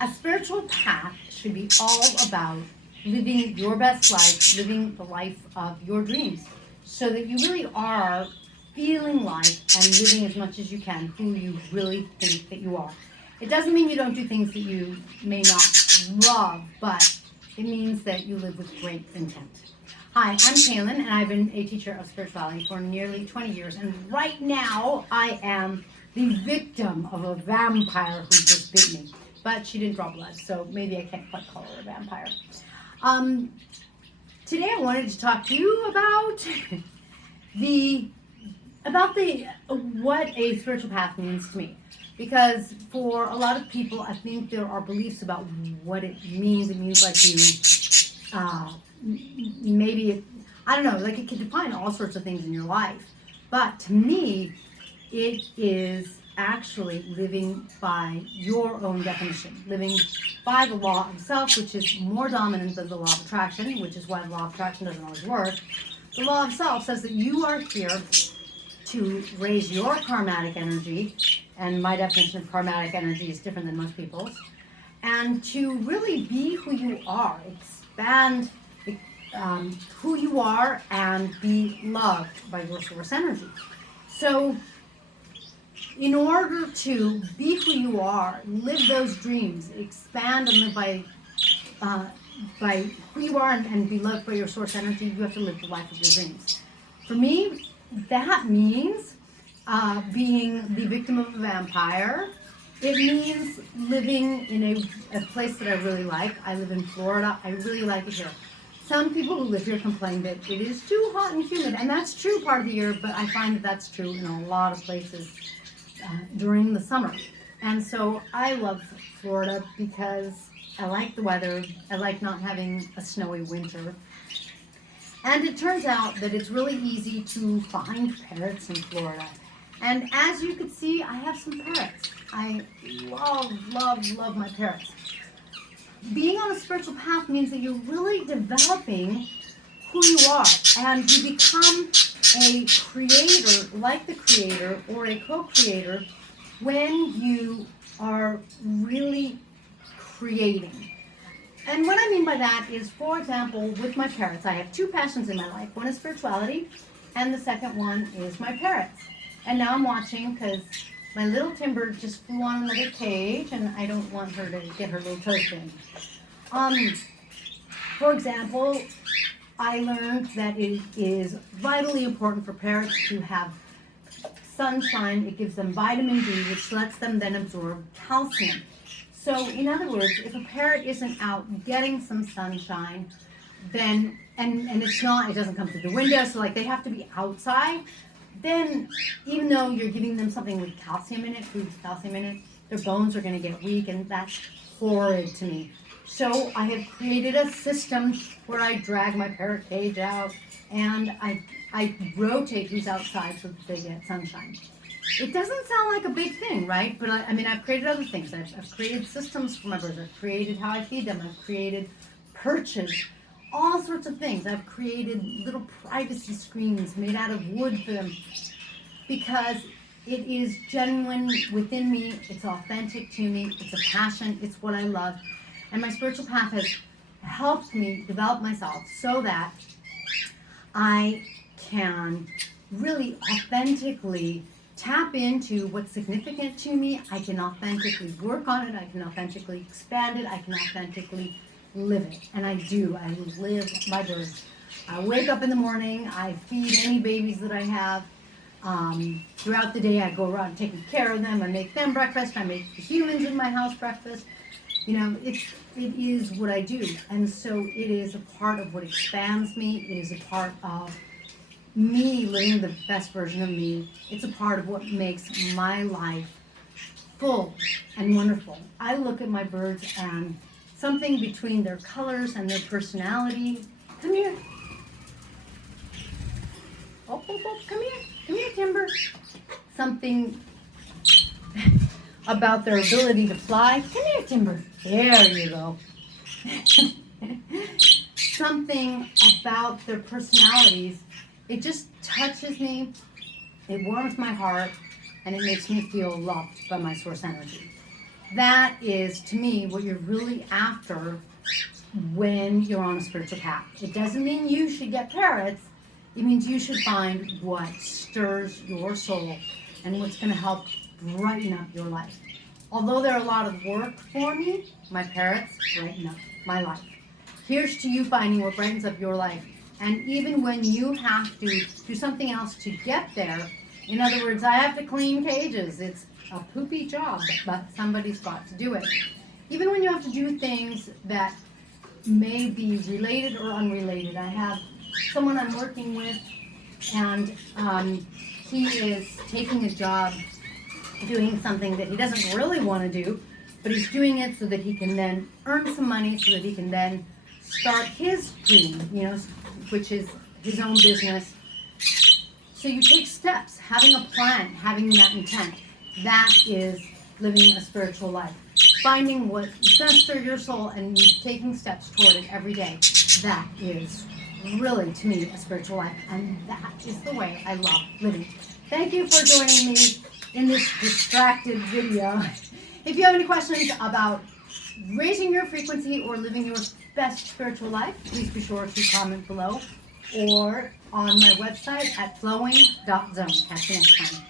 A spiritual path should be all about living your best life, living the life of your dreams, so that you really are feeling like and living as much as you can who you really think that you are. It doesn't mean you don't do things that you may not love, but it means that you live with great intent. Hi, I'm Kalyn, and I've been a teacher of spirituality for nearly 20 years, and right now I am the victim of a vampire who just bit me. But she didn't draw blood, so maybe I can't quite call her a vampire. Um, Today I wanted to talk to you about the what a spiritual path means to me, because for a lot of people, I think there are beliefs about what it means. It means like I don't know, like it can define all sorts of things in your life. But to me, it is actually living by your own definition, living by the law of self, which is more dominant than the law of attraction, which is why the law of attraction doesn't always work. The law of self says that you are here to raise your karmatic energy, and my definition of karmatic energy is different than most people's, and to really be who you are, expand who you are, and be loved by your source energy. So, in order to be who you are, live those dreams, expand and live by who you are and be loved by your source energy, you have to live the life of your dreams. For me, that means being the victim of a vampire. It means living in a place that I really like. I live in Florida. I really like it here. Some people who live here complain that it is too hot and humid, and that's true part of the year, but I find that that's true in a lot of places during the summer. And so I love Florida because I like the weather. I like not having a snowy winter. And it turns out that it's really easy to find parrots in Florida. And as you can see, I have some parrots. I love my parrots. Being on a spiritual path means that you're really developing who you are, and you become a creator, like the creator, or a co-creator, when you are really creating. And what I mean by that is, for example, with my parrots, I have two passions in my life. One is spirituality, and the second one is my parrots. And now I'm watching because my little Timber just flew on another cage, and I don't want her to get her little toes in. For example, I learned that it is vitally important for parrots to have sunshine. It gives them vitamin D, which lets them then absorb calcium. So, in other words, if a parrot isn't out getting some sunshine, then, and it doesn't come through the window, so like they have to be outside, then even though you're giving them something with calcium in it, food with calcium in it, their bones are going to get weak, and that's horrid to me. So I have created a system where I drag my parrot cage out, and I rotate who's outside so that they get sunshine. It doesn't sound like a big thing, right? But I mean, I've created other things. I've created systems for my birds. I've created how I feed them. I've created perches, all sorts of things. I've created little privacy screens made out of wood for them because it is genuine within me. It's authentic to me. It's a passion. It's what I love. And my spiritual path has helped me develop myself so that I can really authentically tap into what's significant to me. I can authentically work on it. I can authentically expand it. I can authentically live it. And I do. I live my birds. I wake up in the morning. I feed any babies that I have. Throughout the day, I go around taking care of them. I make them breakfast. I make the humans in my house breakfast. You know, it is what I do. And so it is a part of what expands me. It is a part of me living the best version of me. It's a part of what makes my life full and wonderful. I look at my birds and something between their colors and their personality. Come here. Oh, come here. Come here, Timber. Something about their ability to fly. Come here, Timber. There you go. Something about their personalities. It just touches me, it warms my heart, and it makes me feel loved by my source energy. That is, to me, what you're really after when you're on a spiritual path. It doesn't mean you should get parrots. It means you should find what stirs your soul and what's going to help brighten up your life. Although they're a lot of work for me, my parrots brighten up my life. Here's to you finding what brightens up your life. And even when you have to do something else to get there, in other words, I have to clean cages. It's a poopy job, but somebody's got to do it. Even when you have to do things that may be related or unrelated. I have someone I'm working with, and he is taking a job doing something that he doesn't really want to do, but he's doing it so that he can then earn some money so that he can then start his dream, which is his own business. So you take steps, having a plan, having that intent. That is living a spiritual life. Finding what is going to stir your soul and taking steps toward it every day. That is really, to me, a spiritual life. And that is the way I love living. Thank you for joining me in this distracted video. If you have any questions about raising your frequency or living your best spiritual life, please be sure to comment below or on my website at flowing.zone. Catch you next time.